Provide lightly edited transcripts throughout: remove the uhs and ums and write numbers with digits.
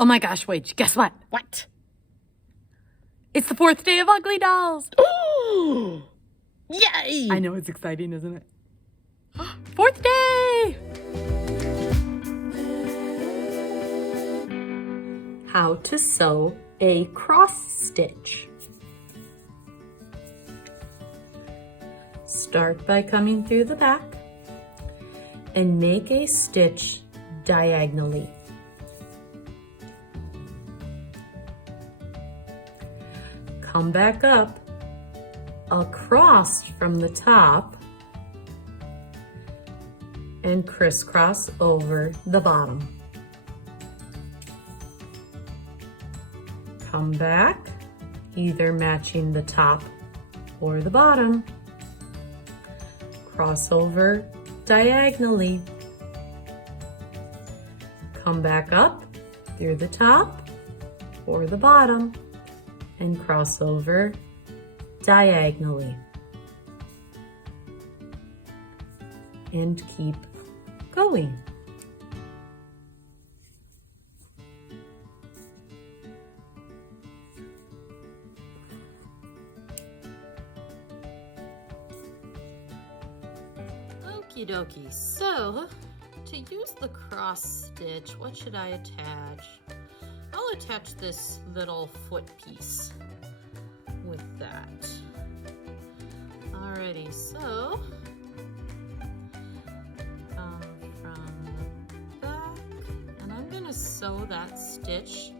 Oh my gosh, wait, guess what? What? It's the 4th day of Ugly Dolls. Oh! Yay! I know, it's exciting, isn't it? 4th day! How to sew a cross stitch. Start by coming through the back and make a stitch diagonally. Come back up across from the top and crisscross over the bottom. Come back, either matching the top or the bottom. Cross over diagonally. Come back up through the top or the bottom and cross over diagonally. And keep going. Okie dokie, so to use the cross stitch, what should I attach? I'll attach this little foot piece with that. Alrighty, so come from the back, and I'm gonna sew that stitch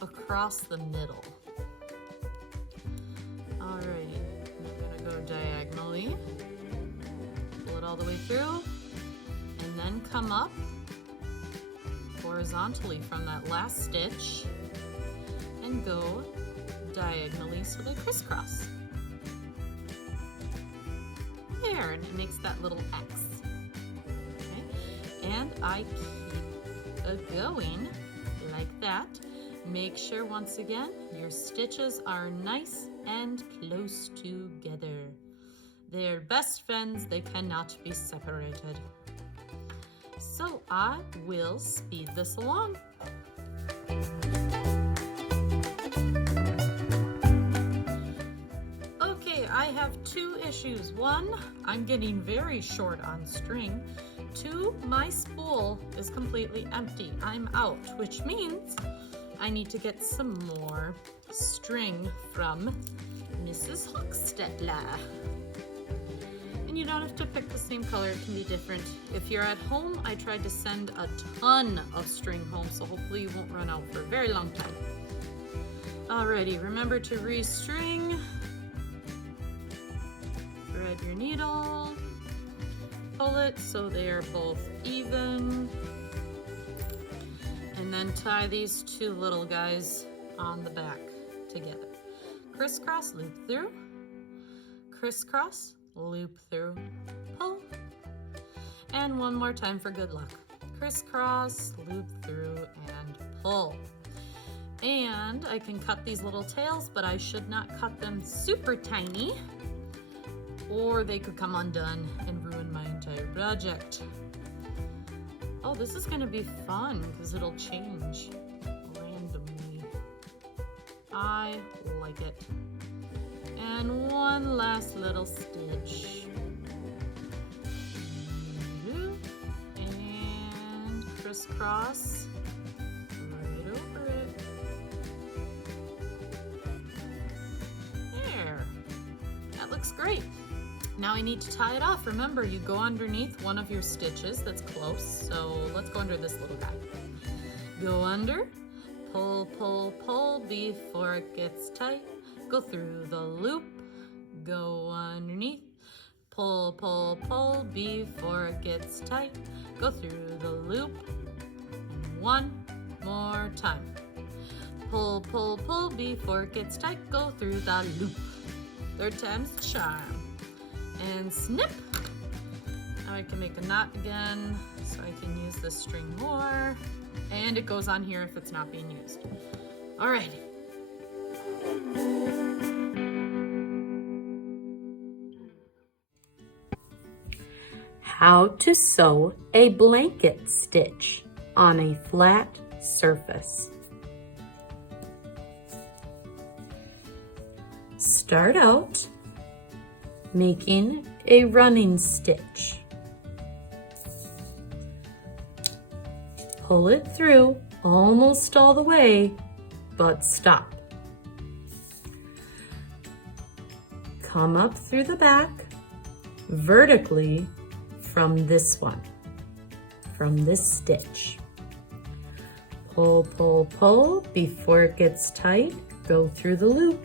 across the middle. Alrighty, I'm gonna go diagonally, pull it all the way through, and then come up horizontally from that last stitch and go diagonally so they crisscross. There, and it makes that little X. Okay. And I keep going like that. Make sure once again your stitches are nice and close together. They're best friends, they cannot be separated. So I will speed this along. Okay, I have 2 issues. 1, I'm getting very short on string. 2, my spool is completely empty. I'm out, which means I need to get some more string from Mrs. Hochstetler. And you don't have to pick the same color, it can be different. If you're at home, I tried to send a ton of string home, so hopefully you won't run out for a very long time. Alrighty, remember to restring, thread your needle, pull it so they are both even, and then tie these 2 little guys on the back together. Crisscross, loop through, crisscross, loop through, pull, and one more time for good luck. Crisscross, loop through, and pull. And I can cut these little tails, but I should not cut them super tiny, or they could come undone and ruin my entire project. Oh, this is gonna be fun because it'll change randomly. I like it. And one last little stitch. And crisscross right over it. There. That looks great. Now I need to tie it off. Remember, you go underneath one of your stitches that's close. So let's go under this little guy. Go under, pull, pull, pull before it gets tight. Go through the loop, go underneath, pull, pull, pull before it gets tight. Go through the loop, and one more time. Pull, pull, pull before it gets tight. Go through the loop. 3rd time's the charm. And snip. Now I can make a knot again, so I can use this string more. And it goes on here if it's not being used. Alrighty. How to sew a blanket stitch on a flat surface. Start out making a running stitch. Pull it through almost all the way, but stop. Come up through the back vertically from this one, from this stitch. Pull, pull, pull. Before it gets tight, go through the loop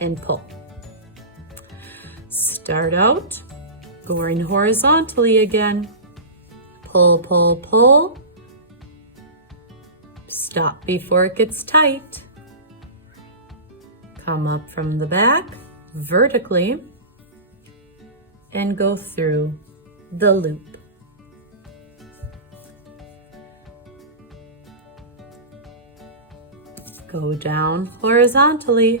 and pull. Start out going horizontally again. Pull, pull, pull. Stop before it gets tight. Come up from the back vertically and go through the loop. Go down horizontally.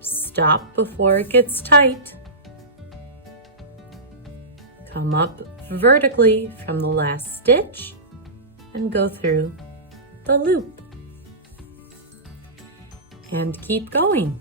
Stop before it gets tight. Come up vertically from the last stitch and go through the loop. And keep going.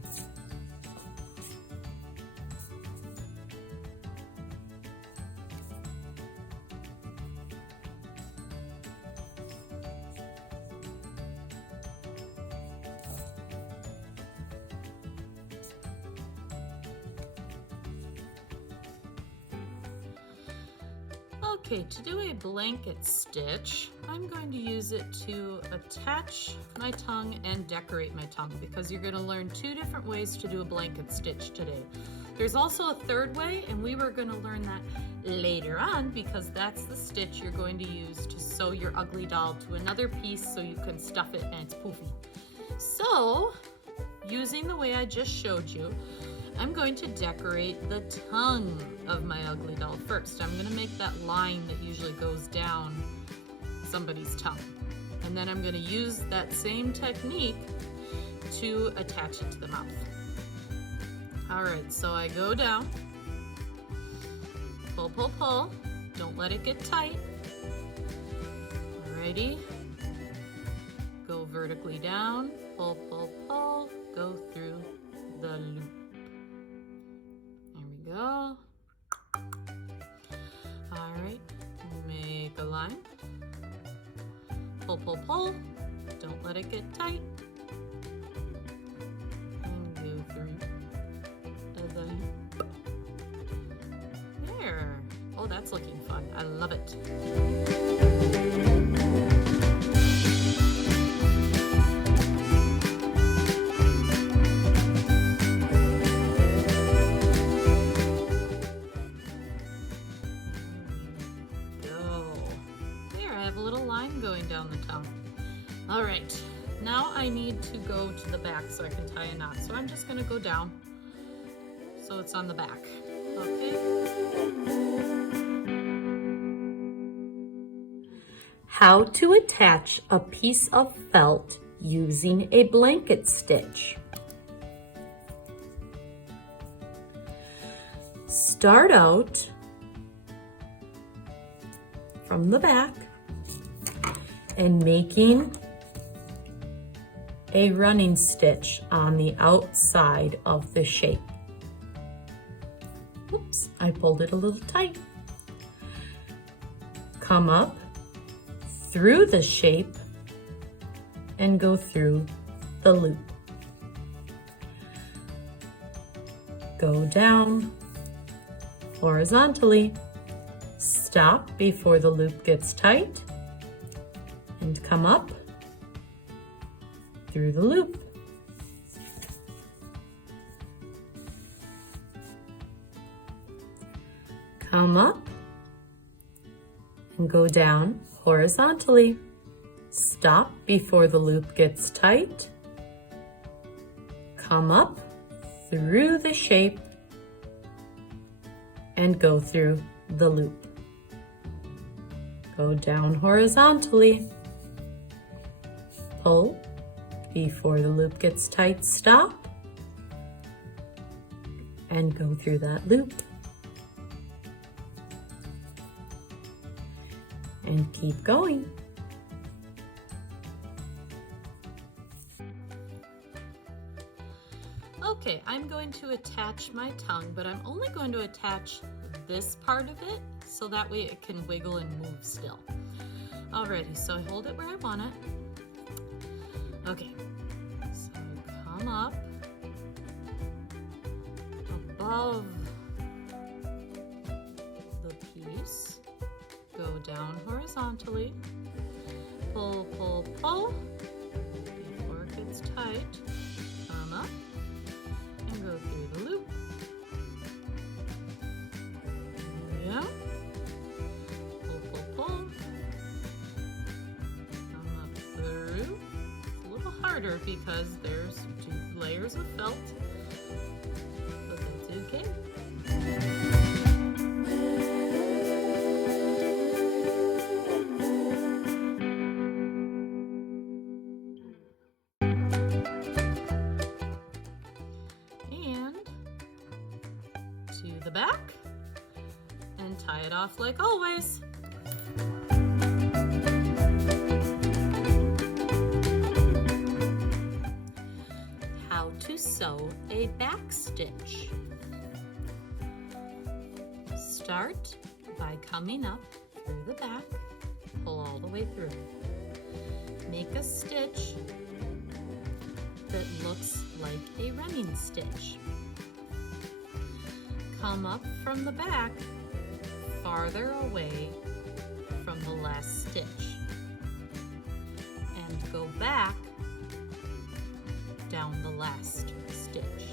Okay, to do a blanket stitch, I'm going to use it to attach my tongue and decorate my tongue because you're going to learn 2 different ways to do a blanket stitch today. There's also a third way, and we were going to learn that later on because that's the stitch you're going to use to sew your ugly doll to another piece so you can stuff it and it's poofy. So, using the way I just showed you, I'm going to decorate the tongue of my ugly doll first. I'm going to make that line that usually goes down somebody's tongue. And then I'm going to use that same technique to attach it to the mouth. Alright, so I go down, pull, pull, pull. Don't let it get tight. Alrighty. Go vertically down, pull, pull, pull, go through the loop. There we go. All right, make a line. Pull, pull, pull. Don't let it get tight. And go through the loop. There. Oh, that's looking fun. I love it. Going down the tongue. All right, now I need to go to the back so I can tie a knot. So I'm just going to go down so it's on the back. Okay. How to attach a piece of felt using a blanket stitch. Start out from the back and making a running stitch on the outside of the shape. Oops, I pulled it a little tight. Come up through the shape and go through the loop. Go down horizontally. Stop before the loop gets tight. And come up through the loop. Come up and go down horizontally. Stop before the loop gets tight. Come up through the shape and go through the loop. Go down horizontally. Pull before the loop gets tight, stop, and go through that loop. And keep going. Okay, I'm going to attach my tongue, but I'm only going to attach this part of it so that way it can wiggle and move still. Alrighty, so I hold it where I want it. Okay, so I come up above the piece, go down horizontally, pull, pull, pull, before it gets tight, come up, and go through the loop. Yeah. Pull, pull, pull. Come up through. It's a little harder because there's 2 layers of felt, but that's okay. And to the back. And tie it off like always. How to sew a back stitch. Start by coming up through the back, pull all the way through. Make a stitch that looks like a running stitch. Come up from the back farther away from the last stitch and go back down the last stitch,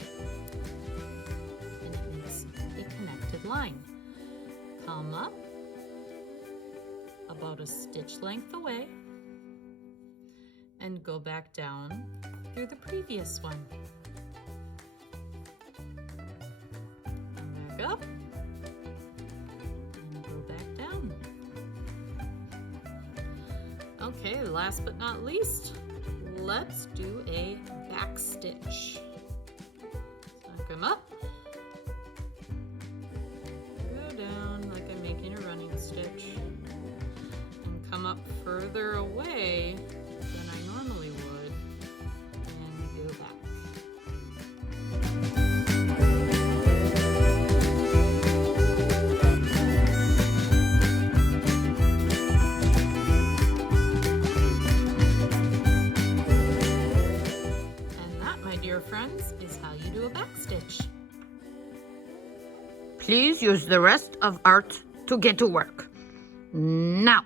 and it makes a connected line. Come up about a stitch length away and go back down through the previous one. Come back up and go back down. Okay, last but not least, let's do a back stitch. So I come up, go down like I'm making a running stitch, and come up further away than I normally would, and go back. Dear friends, is how you do a back stitch. Please use the rest of art to get to work. Now.